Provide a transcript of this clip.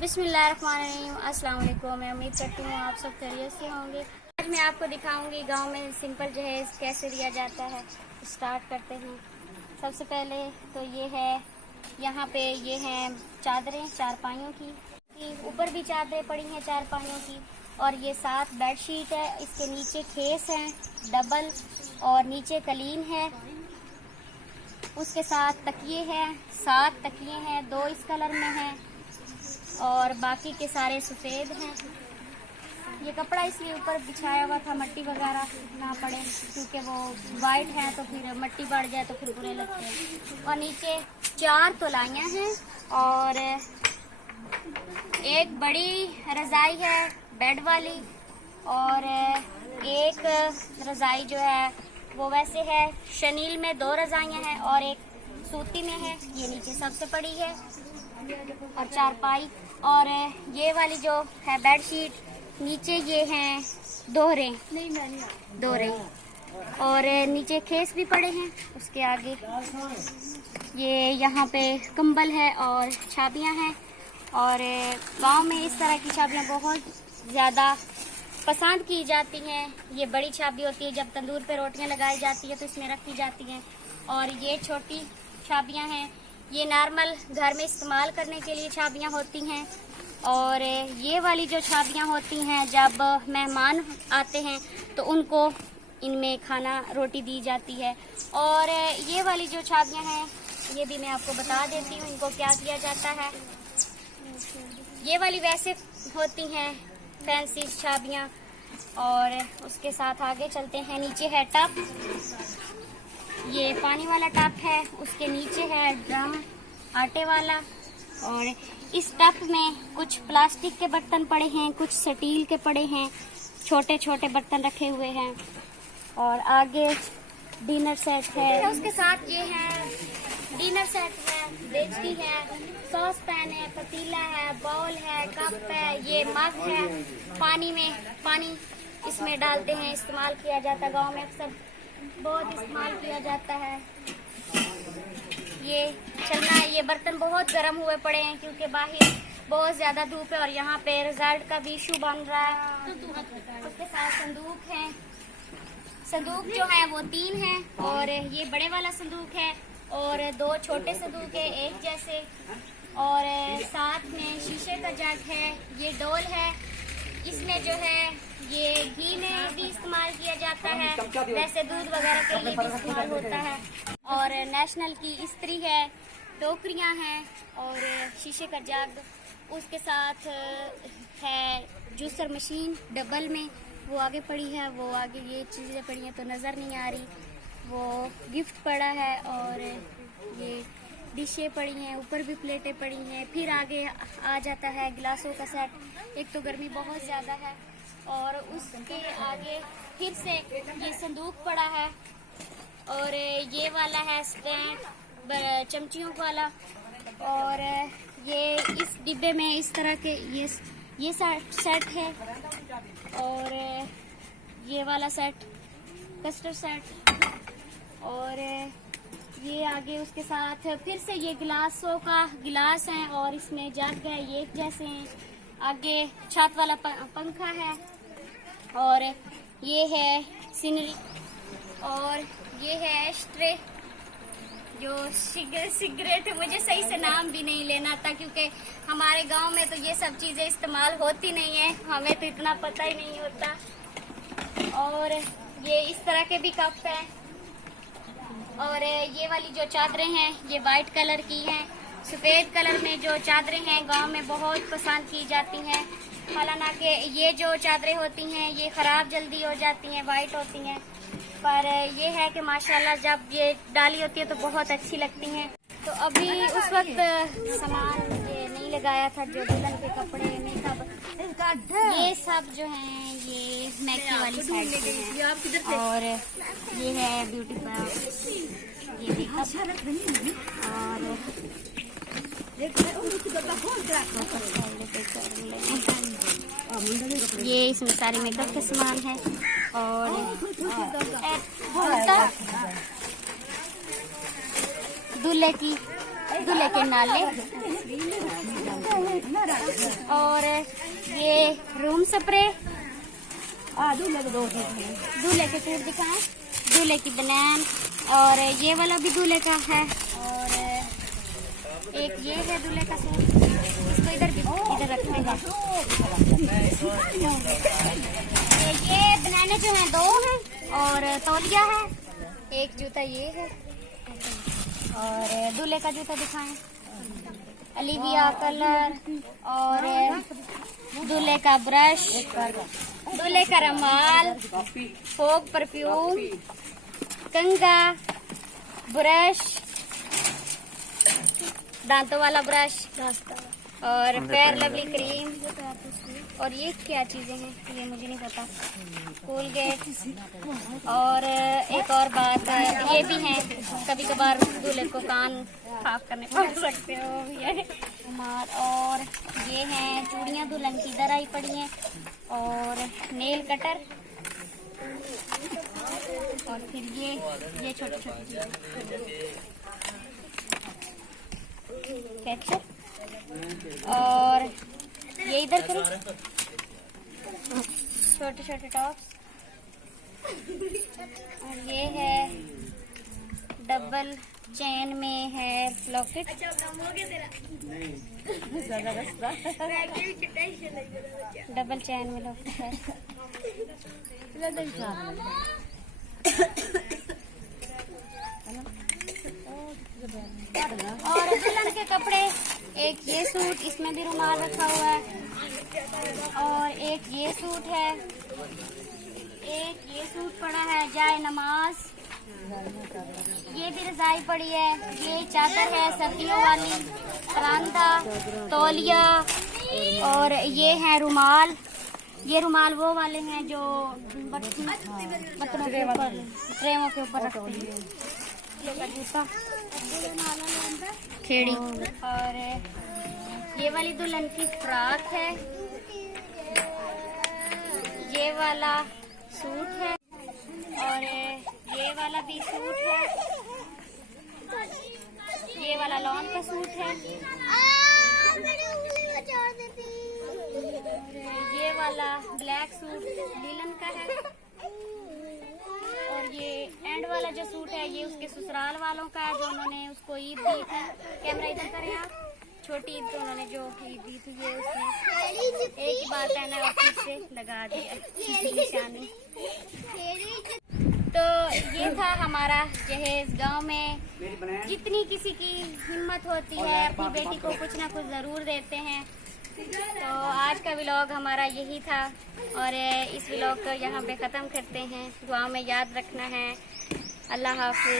बिस्मिल्लाहिर्रहमानिर्रहीम। अस्सलाम वालेकुम। मैं उम्मीद करती हूँ आप सब खैरियत से होंगे। आज मैं आपको दिखाऊंगी गांव में सिंपल जहेज कैसे दिया जाता है। स्टार्ट करते हैं। सबसे पहले तो ये है, यहाँ पे ये हैं चादरें चारपाइयों की, ऊपर भी चादरें पड़ी हैं चारपाइयों की, और ये 7 बेडशीट है। इसके नीचे खेस हैं डबल, और नीचे कलीन है। उसके साथ तकिए हैं, 7 तकिए हैं, 2 इस कलर में हैं और बाकी के सारे सफ़ेद हैं। ये कपड़ा इसलिए ऊपर बिछाया हुआ था मट्टी वगैरह ना पड़े, क्योंकि वो वाइट है तो फिर मट्टी बढ़ जाए तो फिर बुरे लगते हैं। और नीचे 4 तौलाइयाँ हैं और एक बड़ी रज़ाई है बेड वाली, और एक रज़ाई जो है वो वैसे है शनील में 2 रज़ाइयाँ हैं और एक सूती में है। ये नीचे सबसे बड़ी है और चारपाई, और ये वाली जो है बेडशीट नीचे ये हैं दोहरे, और नीचे खेस भी पड़े हैं। उसके आगे ये यहाँ पे कंबल है और छाबियाँ हैं, और गांव में इस तरह की छाबियाँ बहुत ज़्यादा पसंद की जाती हैं। ये बड़ी छाबी होती है, जब तंदूर पे रोटियां लगाई जाती है तो इसमें रखी जाती हैं, और ये छोटी छाबियाँ हैं, ये नॉर्मल घर में इस्तेमाल करने के लिए छाबियाँ होती हैं। और ये वाली जो छाबियाँ होती हैं, जब मेहमान आते हैं तो उनको इनमें खाना रोटी दी जाती है। और ये वाली जो छाबियाँ हैं ये भी मैं आपको बता देती हूँ इनको क्या किया जाता है। ये वाली वैसे होती हैं फैंसी छाबियाँ, और उसके साथ आगे चलते हैं। नीचे है टप, ये पानी वाला टप है, उसके नीचे है ड्रम आटे वाला, और इस टप में कुछ प्लास्टिक के बर्तन पड़े हैं, कुछ स्टील के पड़े हैं, छोटे छोटे बर्तन रखे हुए हैं, और आगे डिनर सेट है। उसके साथ ये है डिनर सेट है, देचकी है, सॉस पैन है, पतीला है, बाउल है, कप है, ये मग है, पानी इसमें डालते हैं, इस्तेमाल किया जाता है। गाँव में अक्सर बहुत इस्तेमाल किया जाता है। ये चलना है। ये बर्तन बहुत गर्म हुए पड़े हैं क्योंकि बाहर बहुत ज़्यादा धूप है और यहाँ पे रिजल्ट का भी इशू बन रहा है। उसके साथ संदूक है, संदूक जो है वो 3 हैं, और ये बड़े वाला संदूक है और 2 छोटे संदूक है एक जैसे, और साथ में शीशे का जग है। ये डोल है, इसमें जो है ये घी में भी इस्तेमाल किया जाता है, वैसे दूध वगैरह के लिए भी इस्तेमाल होता है। और नेशनल की इस्त्री है, टोकरियां हैं और शीशे का जग। उसके साथ है जूसर मशीन डबल में, वो आगे पड़ी है, वो आगे ये चीज़ें पड़ी हैं तो नज़र नहीं आ रही, वो गिफ्ट पड़ा है, और ये डिशें पड़ी हैं, ऊपर भी प्लेटें पड़ी हैं। फिर आगे आ जाता है गिलासों का सेट। एक तो गर्मी बहुत ज़्यादा है, और उसके आगे फिर से ये संदूक पड़ा है, और ये वाला है स्टैंड चमचियों वाला, और ये इस डिब्बे में इस तरह के ये सेट है, और ये वाला सेट कस्टर्ड सेट, और ये आगे उसके साथ फिर से ये गिलासों का गिलास हैं, और इसमें जग है, ये एक जैसे हैं। आगे छत वाला पंखा है, और ये है सीनरी, और ये है एस्ट्रे जो सिगरेट मुझे सही से नाम भी नहीं लेना था क्योंकि हमारे गांव में तो ये सब चीज़ें इस्तेमाल होती नहीं है, हमें तो इतना पता ही नहीं होता। और ये इस तरह के भी कप हैं, और ये वाली जो चादरें हैं ये वाइट कलर की हैं। सफ़ेद कलर में जो चादरें हैं गांव में बहुत पसंद की जाती हैं, हालांकि ये जो चादरें होती हैं ये ख़राब जल्दी हो जाती हैं, वाइट होती हैं, पर ये है कि माशाल्लाह जब ये डाली होती है तो बहुत अच्छी लगती हैं। तो अभी उस वक्त सामान ये नहीं लगाया था, जो दुल्हन के कपड़े मेकअप ये सब जो हैं ये मैकी वाली साइड से हैं, और ये है ब्यूटी पार्लर, ये मेकअप, और ये इसमें सारे मेकअप के सामान है, और दूल्हे के नाले, और ये रूम स्प्रे, दूल्हे के सूट दिखाएं, दूल्हे की बनैन, और ये वाला भी दूल्हे का है, और एक ये है दूल्हे का सूट, इसको इधर रखेगा। ये बनाने जो हैं 2 हैं, और तौलिया है, एक जूता ये है, और दूल्हे का जूता दिखाएं, अलीविया कलर, और दूल्हे का ब्रश, दूल्हे का रुमाल, फोक परफ्यूम, कंघा, ब्रश, दांतों वाला ब्रश, और फेयर लवली क्रीम, और ये क्या चीजें हैं ये मुझे नहीं पता, कोलगेट, और एक और बात ये भी है, कभी कभार दूल्हे को कान साफ करने पड़ सकते हो ये, और ये हैं चूड़ियाँ दुल्हन की इधर आई पड़ी हैं, और नेल कटर, और फिर ये छोटे छोटे केचप, और ये इधर करो छोटे छोटे टॉप्स, और ये है डबल चेन में है लॉकेट, डबल चेन में लॉकेट है, और दुल्हन के कपड़े, एक ये सूट, इसमें भी रुमाल रखा हुआ है, और एक ये सूट है, एक ये सूट पड़ा है जाए नमाज, ये भी रजाई पड़ी है, ये चादर है सर्दियों वाली, परांदा, तौलिया, और ये है रुमाल, ये रुमाल वो वाले हैं जो बर्तनों के ऊपर, ट्रेमों के ऊपर रखते हैं, जूता, खेड़ी, और ये वाली दुल्हन की फ्रॉक है, ये वाला सूट है, और ये वाला भी सूट है, ये वाला लॉन का सूट है, ये वाला ब्लैक सूट लीलन का है, और ये एंड वाला जो सूट है ये उसके ससुराल वालों का है, जो उन्होंने उसको ईद दी थी, कैमरा इधर करें आप, छोटी ईद तो उन्होंने जो ईद दी थी ये उसने एक ही बात है ना फिर से लगा दिया निशानी। तो ये था हमारा जहेज। गांव में जितनी किसी की हिम्मत होती है अपनी बेटी को कुछ ना कुछ ज़रूर देते हैं। तो आज का व्लॉग हमारा यही था, और इस व्लॉग को यहाँ पे ख़त्म करते हैं। दुआ में याद रखना है। अल्लाह हाफिज़।